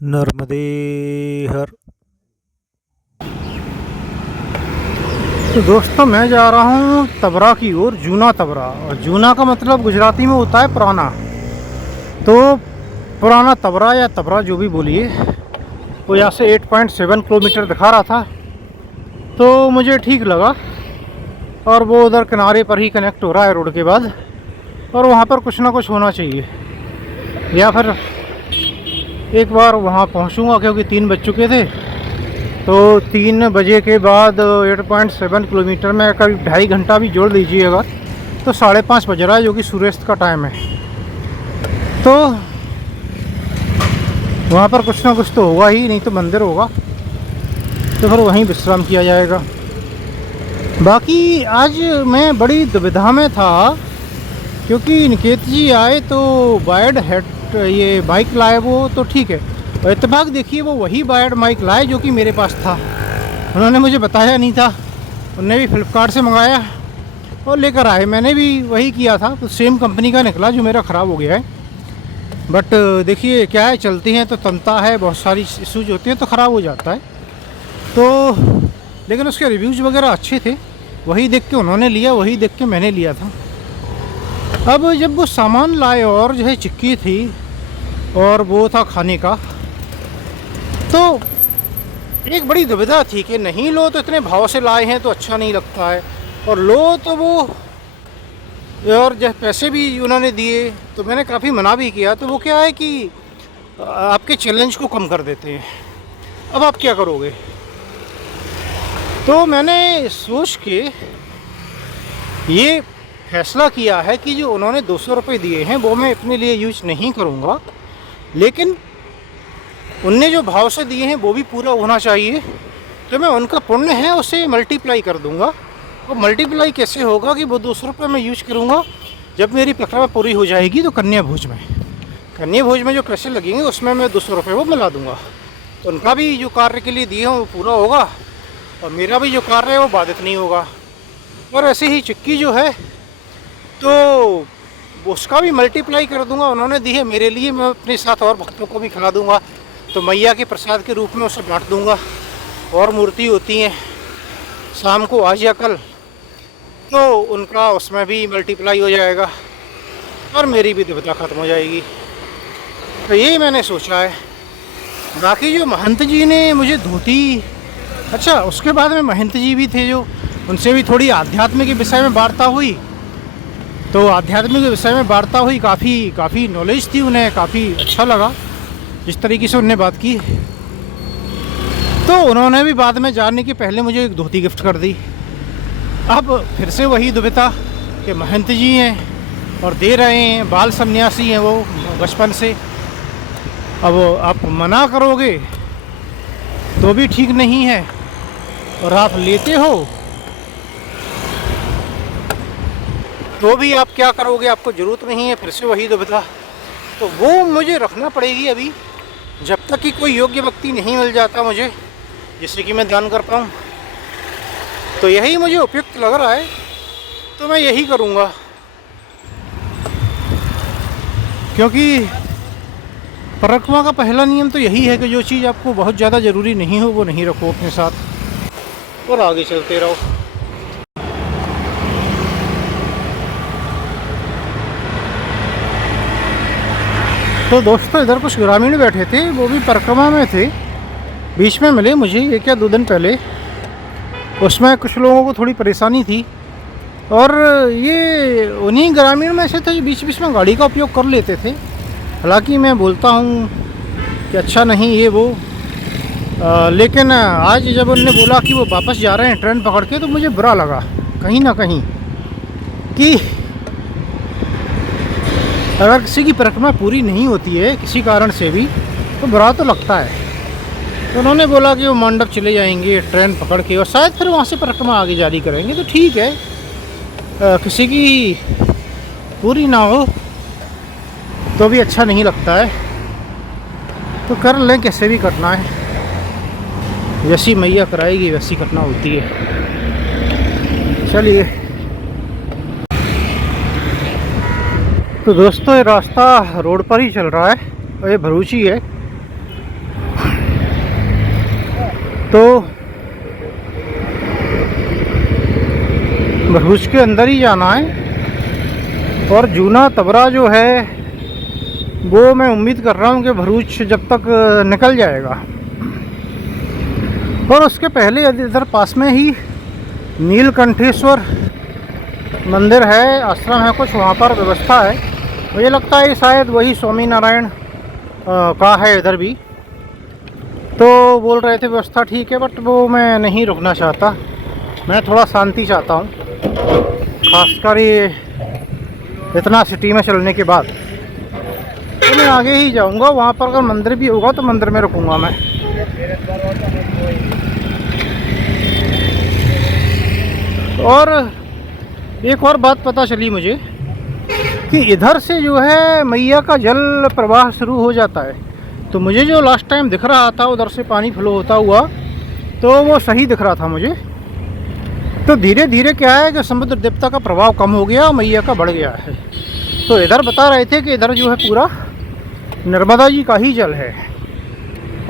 नर्मदे हर। तो दोस्तों मैं जा रहा हूँ तबरा की ओर, जूना तबरा। और जूना का मतलब गुजराती में होता है पुराना। तो पुराना तबरा या तबरा जो भी बोलिए, वो यहाँ से 8.7 किलोमीटर दिखा रहा था, तो मुझे ठीक लगा। और वो उधर किनारे पर ही कनेक्ट हो रहा है रोड के बाद, और वहाँ पर कुछ ना कुछ होना चाहिए। या फिर एक बार वहाँ पहुँचूँगा, क्योंकि 3 बज चुके थे। तो 3 बजे के बाद 8.7 किलोमीटर में करीब 2.5 घंटा भी जोड़ लीजिएगा तो 5:30 बज रहा है, जो कि सूर्यास्त का टाइम है। तो वहाँ पर कुछ ना कुछ तो होगा ही, नहीं तो मंदिर होगा, तो फिर वहीं विश्राम किया जाएगा। बाकी आज मैं बड़ी दुविधा में था, क्योंकि निकेत जी आए तो वायर्ड हेड ये बाइक लाए, वो तो ठीक है। और इत्तेफाक देखिए, वो वही वायर्ड माइक लाए जो कि मेरे पास था। उन्होंने मुझे बताया नहीं था, उन्होंने भी फ्लिपकार्ट से मंगाया और लेकर आए। मैंने भी वही किया था, तो सेम कंपनी का निकला जो मेरा ख़राब हो गया है। बट देखिए क्या है, चलती हैं तो तनता है, बहुत सारी इशूज होती हैं तो ख़राब हो जाता है। तो लेकिन उसके रिव्यूज़ वगैरह अच्छे थे, वही देख के उन्होंने लिया, वही देख के मैंने लिया था। अब जब वो सामान लाए और जो है चिक्की थी और वो था खाने का, तो एक बड़ी दुविधा थी कि नहीं लो तो इतने भाव से लाए हैं तो अच्छा नहीं लगता है, और लो तो वो, और जब पैसे भी उन्होंने दिए तो मैंने काफ़ी मना भी किया। तो वो क्या है कि आपके चैलेंज को कम कर देते हैं। अब आप क्या करोगे? तो मैंने सोच के ये फैसला किया है कि जो उन्होंने 200 रुपये दिए हैं वो मैं अपने लिए यूज नहीं करूँगा, लेकिन उनने जो भाव से दिए हैं वो भी पूरा होना चाहिए। तो मैं उनका पुण्य है उसे मल्टीप्लाई कर दूंगा। और मल्टीप्लाई कैसे होगा कि वो 200 रुपये मैं यूज करूंगा, जब मेरी परिक्रमा पूरी हो जाएगी तो कन्या भोज में जो पैसे लगेंगे उसमें मैं 200 रुपये वो मिला दूंगा। तो उनका भी जो कार्य के लिए दिए हैं वो पूरा होगा, और मेरा भी जो कार्य है वो बाधित नहीं होगा। और ऐसे ही चिक्की जो है तो उसका भी मल्टीप्लाई कर दूंगा। उन्होंने दी है मेरे लिए, मैं अपने साथ और भक्तों को भी खिला दूंगा, तो मैया के प्रसाद के रूप में उसे बांट दूंगा। और मूर्ति होती हैं शाम को आज या कल, तो उनका उसमें भी मल्टीप्लाई हो जाएगा और मेरी भी दुविधा ख़त्म हो जाएगी। तो यही मैंने सोचा है। बाकी जो महंत जी ने मुझे धोती, अच्छा उसके बाद में महंत जी भी थे, जो उनसे भी थोड़ी आध्यात्म के विषय में वार्ता हुई। तो आध्यात्मिक विषय में वार्ता हुई, काफ़ी नॉलेज थी उन्हें, काफ़ी अच्छा लगा जिस तरीके से उन्होंने बात की। तो उन्होंने भी बाद में जानने के पहले मुझे एक धोती गिफ्ट कर दी। अब फिर से वही दुविधा कि महंत जी हैं और दे रहे हैं, बाल सन्यासी हैं वो बचपन से। अब आप मना करोगे तो भी ठीक नहीं है, और आप लेते हो तो भी आप क्या करोगे, आपको ज़रूरत नहीं है, फिर से वही दुविधा। तो वो मुझे रखना पड़ेगी अभी, जब तक कि कोई योग्य व्यक्ति नहीं मिल जाता मुझे जिससे कि मैं दान कर पाऊँ। तो यही मुझे उपयुक्त लग रहा है, तो मैं यही करूँगा। क्योंकि परिक्रमा का पहला नियम तो यही है कि जो चीज़ आपको बहुत ज़्यादा ज़रूरी नहीं हो वो नहीं रखो अपने साथ, और आगे चलते रहो। तो दोस्तों इधर कुछ ग्रामीण बैठे थे, वो भी परिक्रमा में थे, बीच में मिले मुझे 1 या 2 दिन पहले। उसमें कुछ लोगों को थोड़ी परेशानी थी, और ये उन्हीं ग्रामीण में से थे जो बीच बीच में गाड़ी का उपयोग कर लेते थे। हालांकि मैं बोलता हूँ कि अच्छा नहीं ये वो, लेकिन आज जब उन्होंने बोला कि वो वापस जा रहे हैं ट्रेन पकड़ के, तो मुझे बुरा लगा कहीं ना कहीं कि अगर किसी की परिक्रमा पूरी नहीं होती है किसी कारण से भी, तो बुरा तो लगता है। तो उन्होंने बोला कि वो मंडप चले जाएंगे ट्रेन पकड़ के, और शायद फिर वहाँ से परिक्रमा आगे जारी करेंगे। तो ठीक है, किसी की पूरी ना हो तो भी अच्छा नहीं लगता है, तो कर लें, कैसे भी करना है, जैसी मैया कराएगी वैसी करना होती है। चलिए, तो दोस्तों ये रास्ता रोड पर ही चल रहा है, और ये भरूची है। तो भरूच के अंदर ही जाना है। और जूना तबरा जो है वो मैं उम्मीद कर रहा हूँ कि भरूच जब तक निकल जाएगा। और उसके पहले इधर पास में ही नीलकंठेश्वर मंदिर है, आश्रम है कुछ, वहाँ पर व्यवस्था है। मुझे लगता है शायद वही स्वामीनारायण का है इधर भी। तो बोल रहे थे व्यवस्था ठीक है, बट वो मैं नहीं रुकना चाहता। मैं थोड़ा शांति चाहता हूँ, खासकर ये इतना सिटी में चलने के बाद। तो मैं आगे ही जाऊँगा, वहाँ पर अगर मंदिर भी होगा तो मंदिर में रुकूँगा मैं। और एक और बात पता चली मुझे कि इधर से जो है मैया का जल प्रवाह शुरू हो जाता है। तो मुझे जो लास्ट टाइम दिख रहा था उधर से पानी फ्लो होता हुआ, तो वो सही दिख रहा था मुझे। तो धीरे धीरे क्या है कि समुद्र देवता का प्रभाव कम हो गया, मैया का बढ़ गया है। तो इधर बता रहे थे कि इधर जो है पूरा नर्मदा जी का ही जल है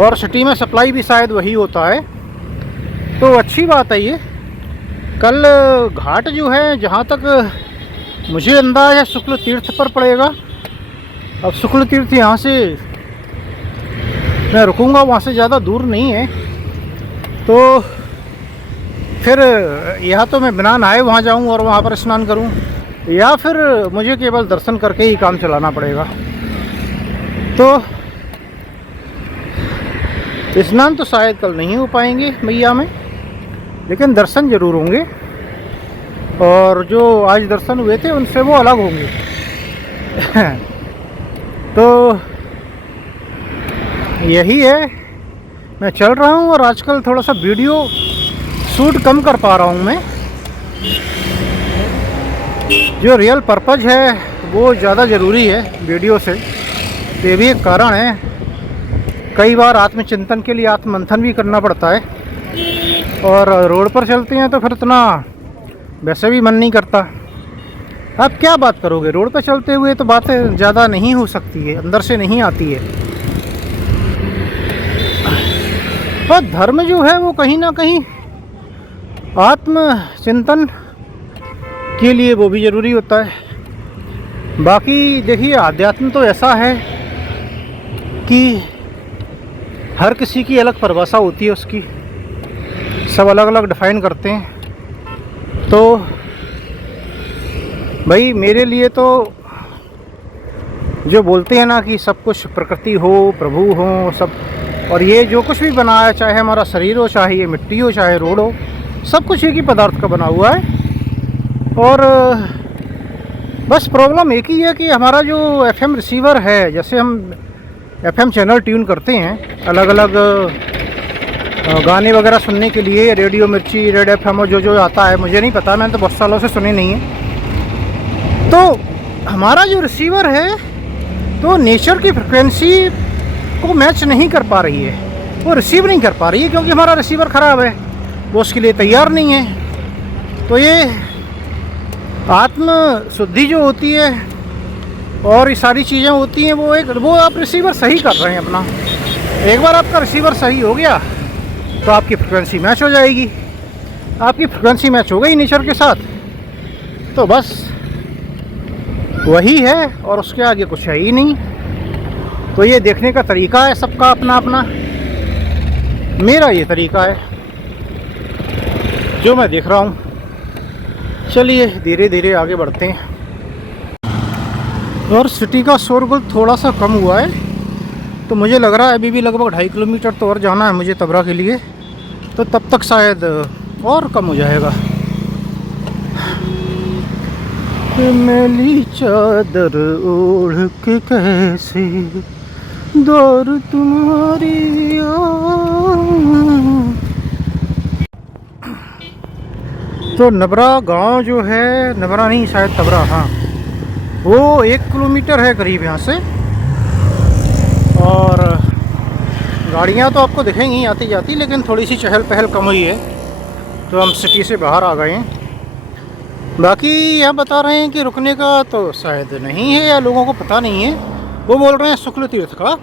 और सिटी में सप्लाई भी शायद वही होता है। तो अच्छी बात है ये। कल घाट जो है जहाँ तक मुझे अंदाज़ है शुक्ल तीर्थ पर पड़ेगा। अब शुक्ल तीर्थ यहाँ से मैं रुकूँगा, वहाँ से ज़्यादा दूर नहीं है। तो फिर या तो मैं बिना नहाए वहाँ जाऊँ और वहाँ पर स्नान करूँ, या फिर मुझे केवल दर्शन करके ही काम चलाना पड़ेगा। तो स्नान तो शायद कल नहीं हो पाएंगे मैया में, लेकिन दर्शन ज़रूर होंगे। और जो आज दर्शन हुए थे उनसे वो अलग होंगे। तो यही है, मैं चल रहा हूँ। और आजकल थोड़ा सा वीडियो शूट कम कर पा रहा हूँ मैं। जो रियल पर्पज़ है वो ज़्यादा ज़रूरी है वीडियो से। ये भी एक कारण है। कई बार आत्मचिंतन के लिए आत्ममंथन भी करना पड़ता है, और रोड पर चलते हैं तो फिर इतना वैसे भी मन नहीं करता। आप क्या बात करोगे, रोड पर चलते हुए तो बातें ज़्यादा नहीं हो सकती है, अंदर से नहीं आती है। और धर्म जो है वो कहीं ना कहीं आत्मचिंतन के लिए वो भी ज़रूरी होता है। बाकी देखिए, आध्यात्म तो ऐसा है कि हर किसी की अलग परिभाषा होती है उसकी, सब अलग अलग डिफाइन करते हैं। तो भाई मेरे लिए तो जो बोलते हैं ना कि सब कुछ प्रकृति हो, प्रभु हो, सब, और ये जो कुछ भी बना है, चाहे हमारा शरीर हो, चाहे ये मिट्टी हो, चाहे रोड हो, सब कुछ एक ही पदार्थ का बना हुआ है। और बस प्रॉब्लम एक ही है कि हमारा जो एफएम रिसीवर है, जैसे हम एफएम चैनल ट्यून करते हैं अलग अलग गाने वगैरह सुनने के लिए, रेडियो मिर्ची, रेड एफएम और जो आता है, मुझे नहीं पता, मैंने तो बहुत सालों से सुने नहीं है। तो हमारा जो रिसीवर है तो नेचर की फ्रिक्वेंसी को मैच नहीं कर पा रही है, वो रिसीव नहीं कर पा रही है, क्योंकि हमारा रिसीवर ख़राब है, वो उसके लिए तैयार नहीं है। तो ये आत्म शुद्धि जो होती है और ये सारी चीज़ें होती हैं, वो आप रिसीवर सही कर रहे हैं अपना। एक बार आपका रिसीवर सही हो गया तो आपकी फ्रिक्वेंसी मैच हो जाएगी। आपकी फ्रिक्वेंसी मैच हो गई नेचर के साथ, तो बस वही है, और उसके आगे कुछ है ही नहीं। तो ये देखने का तरीका है सबका अपना अपना। मेरा ये तरीका है जो मैं देख रहा हूँ। चलिए धीरे धीरे आगे बढ़ते हैं। और सिटी का शोरगुल थोड़ा सा कम हुआ है, तो मुझे लग रहा है अभी भी लगभग 2.5 किलोमीटर तो और जाना है मुझे तबरा के लिए, तो तब तक शायद और कम हो जाएगा। मैली चादर ओढ़ के कैसे दौर तुम्हारी तो नबरा गांव जो है, नबरा नहीं शायद तबरा, हाँ, वो 1 किलोमीटर है करीब यहाँ से। और गाड़ियाँ तो आपको दिखेंगी आती जाती, लेकिन थोड़ी सी चहल पहल कम हुई है, तो हम सिटी से बाहर आ गए हैं। बाकी यह बता रहे हैं कि रुकने का तो शायद नहीं है, या लोगों को पता नहीं है। वो बोल रहे हैं शुक्ल तीर्थ का,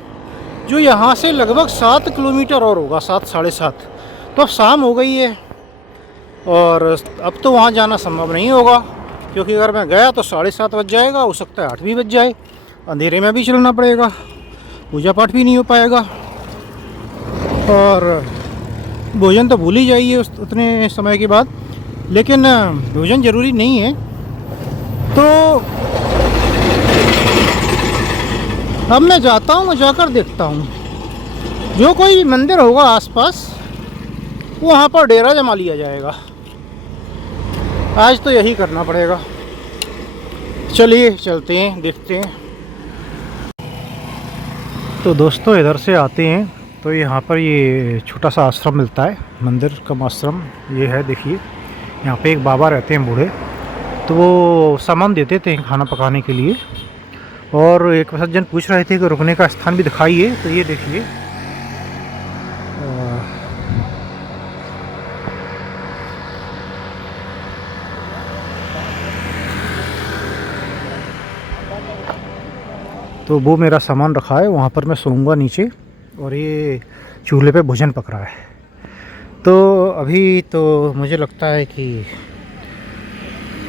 जो यहाँ से लगभग 7 किलोमीटर और होगा, 7 साढ़े 7। तो अब शाम हो गई है और अब तो वहाँ जाना संभव नहीं होगा, क्योंकि अगर मैं गया तो 7:30 बज जाएगा, हो सकता है 8 भी बज जाए। अंधेरे में भी चलना पड़ेगा, पूजा पाठ भी नहीं हो पाएगा और भोजन तो भूल ही जाइए उतने समय के बाद। लेकिन भोजन ज़रूरी नहीं है। तो अब मैं जाता हूँ, मैं जाकर देखता हूँ जो कोई मंदिर होगा आसपास वहाँ पर डेरा जमा लिया जाएगा। आज तो यही करना पड़ेगा। चलिए चलते हैं, देखते हैं। तो दोस्तों इधर से आते हैं तो यहाँ पर ये छोटा सा आश्रम मिलता है, मंदिर कम आश्रम ये है। देखिए यहाँ पे एक बाबा रहते हैं बूढ़े, तो वो सामान देते थे खाना पकाने के लिए। और एक सज्जन पूछ रहे थे कि रुकने का स्थान भी दिखाइए, तो ये देखिए तो वो मेरा सामान रखा है, वहाँ पर मैं सोऊंगा नीचे और ये चूल्हे पे भोजन पक रहा है। तो अभी तो मुझे लगता है कि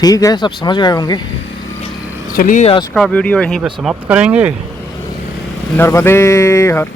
ठीक है, सब समझ गए होंगे। चलिए आज का वीडियो यहीं पे समाप्त करेंगे। नर्मदे हर।